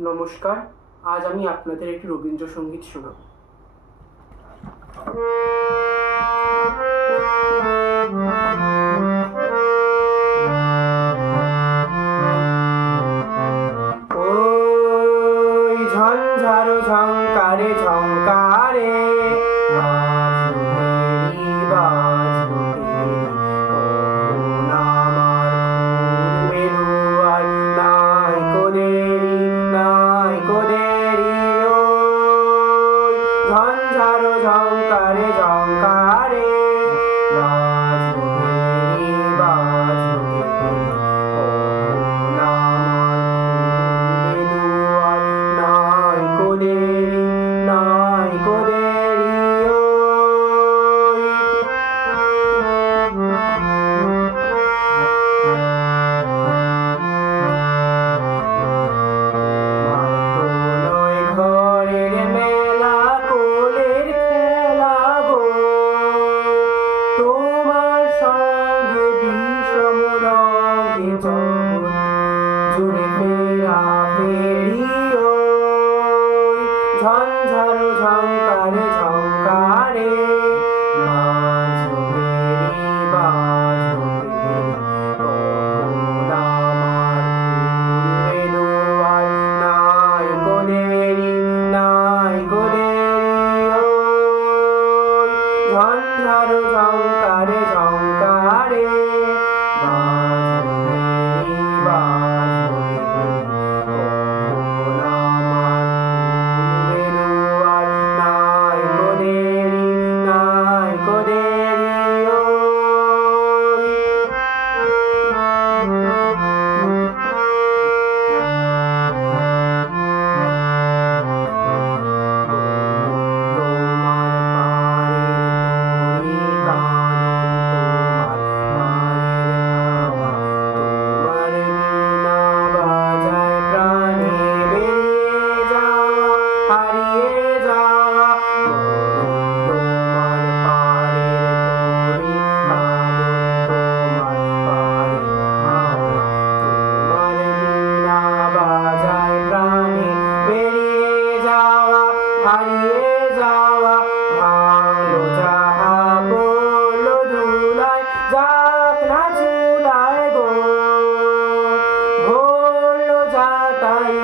নমস্কার, আজ আমি আপনাদের একটি রবীন্দ্রসঙ্গীত শোনাব। ওই ঝঞ্ঝারো ঝঙ্কারে ঝঙ্কারে ঝঞ্ঝারো ঝঙ্কারে ঝঙ্কারে তোমার সঙ্গে বিষম রঙে জগৎ জুড়ে ফেরা ফেরিও ঝঞ্ঝারো ঝঙ্কারে ঝঙ্কারে ঝঞ্ঝারো ঝঙ্কারে ঝঙ্কারে হারিয়ে যাওয়া ভালো যাহা বলল ধুলায় যাক না চুলায় গো ভরল যা তাই